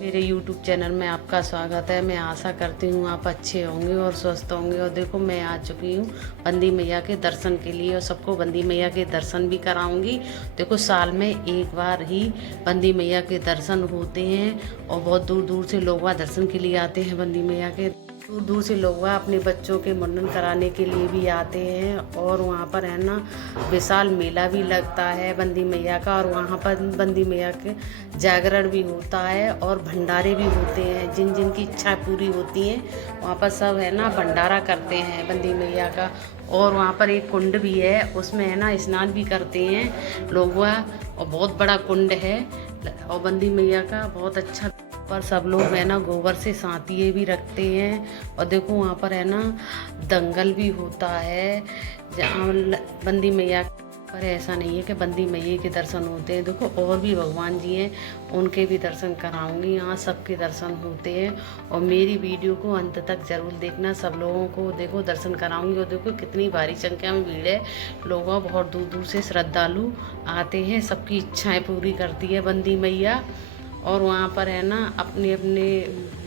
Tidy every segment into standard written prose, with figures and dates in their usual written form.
मेरे YouTube channel में आपका स्वागत है। मैं आशा करती हूँ आप अच्छे होंगे और स्वस्थ होंगे। और देखो मैं आ चुकी हूँ बंदी मैया के दर्शन के लिए और सबको बंदी मैया के दर्शन भी कराऊंगी। देखो साल में एक बार ही बंदी मैया के दर्शन होते हैं और बहुत दूर दूर से लोग वहाँ दर्शन के लिए आते हैं। बंदी मैया के दूर दूर से लोग वहाँ अपने बच्चों के मुंडन कराने के लिए भी आते हैं। और वहाँ पर है ना विशाल मेला भी लगता है बंदी मैया का। और वहाँ पर बंदी मैया के जागरण भी होता है और भंडारे भी होते हैं। जिन जिन की इच्छा पूरी होती है वहाँ पर सब है ना भंडारा करते हैं बंदी मैया का। और वहाँ पर एक कुंड भी है, उसमें है ना स्नान भी करते हैं लोग वहाँ। और बहुत बड़ा कुंड है और बंदी मैया का बहुत अच्छा। पर सब लोग है ना गोबर से सांतिये भी रखते हैं। और देखो वहाँ पर है ना दंगल भी होता है जहाँ बंदी मैया पर ऐसा नहीं है कि बंदी मैया के दर्शन होते हैं। देखो और भी भगवान जी हैं, उनके भी दर्शन कराऊंगी। यहाँ सबके दर्शन होते हैं और मेरी वीडियो को अंत तक जरूर देखना। सब लोगों को देखो दर्शन कराऊंगी। और देखो कितनी भारी संख्या में भीड़ है, लोग बहुत दूर दूर से श्रद्धालु आते हैं। सबकी इच्छाएं पूरी करती है बंदी मैया। और वहाँ पर है ना अपने अपने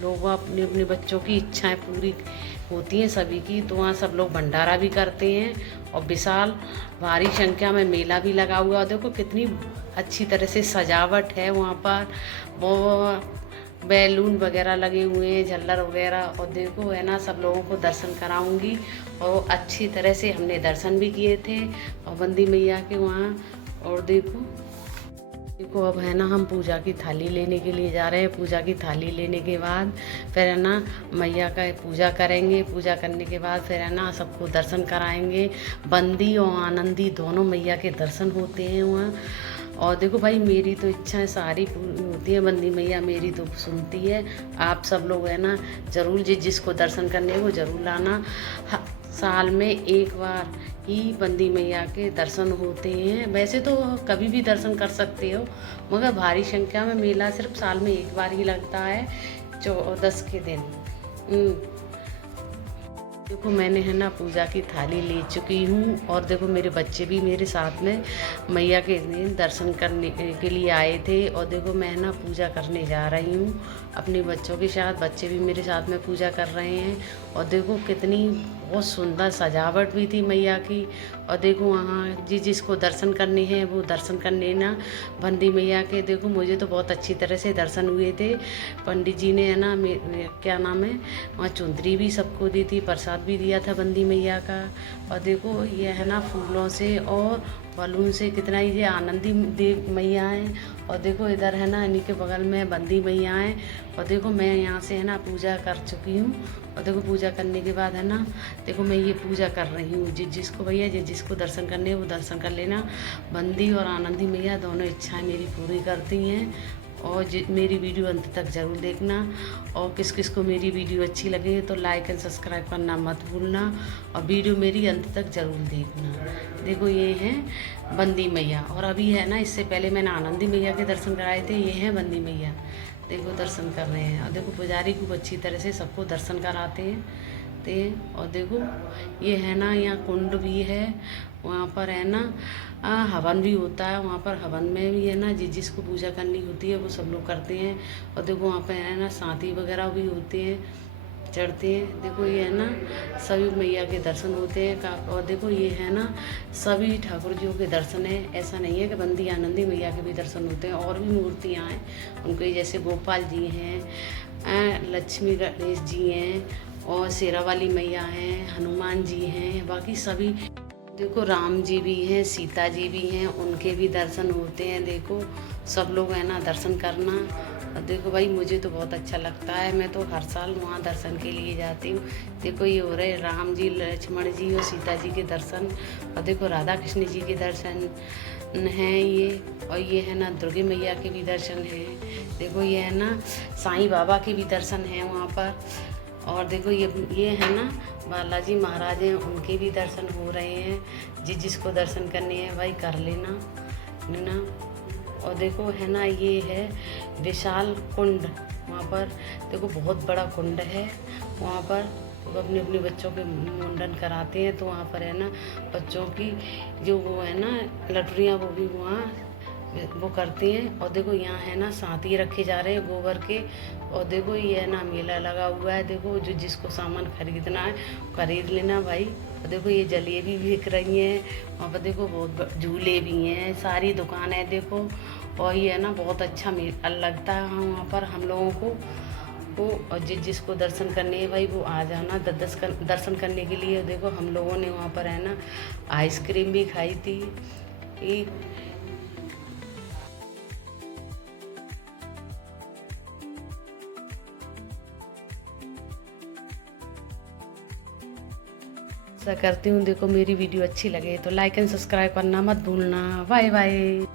लोग अपने अपने बच्चों की इच्छाएं पूरी होती हैं सभी की। तो वहाँ सब लोग भंडारा भी करते हैं और विशाल भारी संख्या में मेला भी लगा हुआ है। देखो कितनी अच्छी तरह से सजावट है वहाँ पर। वो बैलून वगैरह लगे हुए हैं, झल्लर वगैरह। और देखो है ना सब लोगों को दर्शन कराऊंगी। और अच्छी तरह से हमने दर्शन भी किए थे और बंदी मैया के वहाँ। और देखो अब है ना हम पूजा की थाली लेने के लिए जा रहे हैं। पूजा की थाली लेने के बाद फिर है ना मैया का पूजा करेंगे। पूजा करने के बाद फिर है ना सबको दर्शन कराएंगे। बंदी और आनंदी दोनों मैया के दर्शन होते हैं वहाँ। और देखो भाई मेरी तो इच्छाएं सारी पूरी होती हैं, बंदी मैया मेरी तो सुनती है। आप सब लोग है ना ज़रूर जिसको दर्शन करने वो ज़रूर लाना। साल में एक बार ही बंदी मैया के दर्शन होते हैं। वैसे तो कभी भी दर्शन कर सकते हो, मगर भारी संख्या में मेला सिर्फ साल में एक बार ही लगता है 14 के दिन। देखो मैंने है ना पूजा की थाली ले चुकी हूँ। और देखो मेरे बच्चे भी मेरे साथ में मैया के दिन दर्शन करने के लिए आए थे। और देखो मैं ना पूजा करने जा रही हूँ अपने बच्चों के साथ। बच्चे भी मेरे साथ में पूजा कर रहे हैं। और देखो कितनी बहुत सुंदर सजावट भी थी मैया की। और देखो वहाँ जिसको दर्शन करने हैं वो दर्शन करने ना बंदी मैया के। देखो मुझे तो बहुत अच्छी तरह से दर्शन हुए थे। पंडित जी ने है ना क्या नाम है वहाँ चुंदरी भी सबको दी थी, प्रसाद भी दिया था बंदी मैया का। और देखो ये है ना फूलों से और बलून से कितना ये आनंदी देव मैया हैं। और देखो इधर है ना इन्हीं के बगल में बंदी मैया हैं। और देखो मैं यहाँ से है ना पूजा कर चुकी हूँ। और देखो पूजा करने के बाद है ना देखो मैं ये पूजा कर रही हूँ। जिसको भैया जिसको दर्शन करने वो दर्शन कर लेना। बंदी और आनंदी मैया दोनों इच्छाएं मेरी पूरी करती हैं। और मेरी वीडियो अंत तक ज़रूर देखना। और किस किस को मेरी वीडियो अच्छी लगे तो लाइक एंड सब्सक्राइब करना मत भूलना। और वीडियो मेरी अंत तक ज़रूर देखना। देखो ये हैं बंदी मैया। और अभी है ना इससे पहले मैंने आनंदी मैया के दर्शन कराए थे। ये हैं बंदी मैया, देखो दर्शन कर रहे हैं। और देखो पुजारी को अच्छी तरह से सबको दर्शन कराते हैं। और देखो ये है ना यहाँ कुंड भी है, वहाँ पर है ना हवन भी होता है। वहाँ पर हवन में भी है ना जिसको पूजा करनी होती है वो सब लोग करते हैं। और देखो वहाँ पर है ना सांती वगैरह भी होते हैं, चढ़ते हैं। देखो ये है ना सभी मैया के दर्शन होते हैं। और देखो ये है ना सभी ठाकुर जियों के दर्शन है। ऐसा नहीं है कि बंदी आनंदी मैया के भी दर्शन होते हैं। और भी मूर्तियाँ हैं उनके, जैसे गोपाल जी हैं, लक्ष्मी गणेश जी हैं और शेरा वाली मैया हैं, हनुमान जी हैं। बाकी सभी देखो राम जी भी हैं, सीता जी भी हैं, उनके भी दर्शन होते हैं। देखो सब लोग है ना दर्शन करना। और देखो भाई मुझे तो बहुत अच्छा लगता है, मैं तो हर साल वहाँ दर्शन के लिए जाती हूँ। देखो ये हो रहे राम जी, लक्ष्मण जी और सीता जी के दर्शन। और देखो राधा कृष्ण जी के दर्शन हैं ये। और ये है ना दुर्गे मैया के भी दर्शन हैं। देखो ये है ना साईं बाबा के भी दर्शन हैं वहाँ पर। और देखो ये है ना बालाजी महाराज हैं, उनके भी दर्शन हो रहे हैं। जिसको दर्शन करने हैं भाई कर लेना। और देखो है ना ये है विशाल कुंड। वहाँ पर देखो बहुत बड़ा कुंड है। वहाँ पर वो अपने अपने बच्चों के मुंडन कराते हैं। तो वहाँ पर है ना बच्चों की जो वो है ना लटरियाँ वो भी वहाँ वो करती हैं। और देखो यहाँ है ना सांती रखे जा रहे हैं गोबर के। और देखो ये है ना मेला लगा हुआ है, देखो जो जिसको सामान खरीदना है खरीद लेना भाई। और देखो ये जलेबी भी बिक रही हैं वहाँ पर, देखो बहुत झूले भी हैं, सारी दुकान है देखो। और ये है ना बहुत अच्छा मेला लगता है वहाँ पर हम लोगों को। वो और जिसको दर्शन करने है भाई वो आ जाना दर्शन करने के लिए। देखो हम लोगों ने वहाँ पर है ना आइसक्रीम भी खाई थी। आशा करती हूँ देखो मेरी वीडियो अच्छी लगे तो लाइक एंड सब्सक्राइब करना मत भूलना। Bye bye.